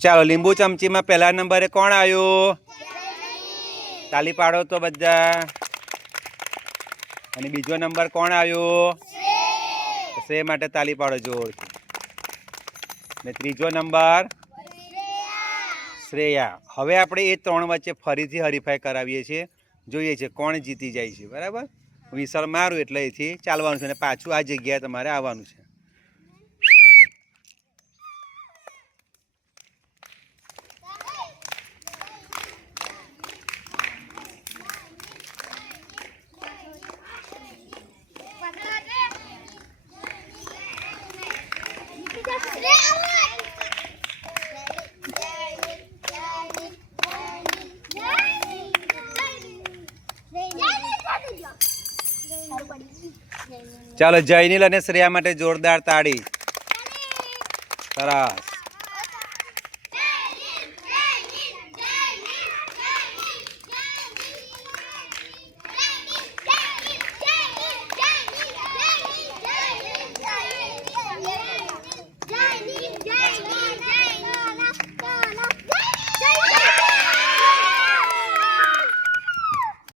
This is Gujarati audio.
ચાલો, લીંબુ ચમચીમાં પહેલા નંબરે કોણ આવ્યું? તાલી પાડો તો બધા. અને બીજો નંબર કોણ આવ્યો? સે માટે તાલી પાડો જોર ને ત્રીજો નંબર? શ્રેયા. હવે આપણે એ ત્રણ વચ્ચે ફરીથી હરીફાઈ કરાવીએ છીએ. જોઈએ છીએ કોણ જીતી જાય છે, બરાબર? વિસલ મારું એટલે એથી ચાલવાનું છે અને પાછું આ જગ્યાએ તમારે આવવાનું છે. ચાલો જયનીલ અને શ્રેયા માટે જોરદાર તાળી. સરસ.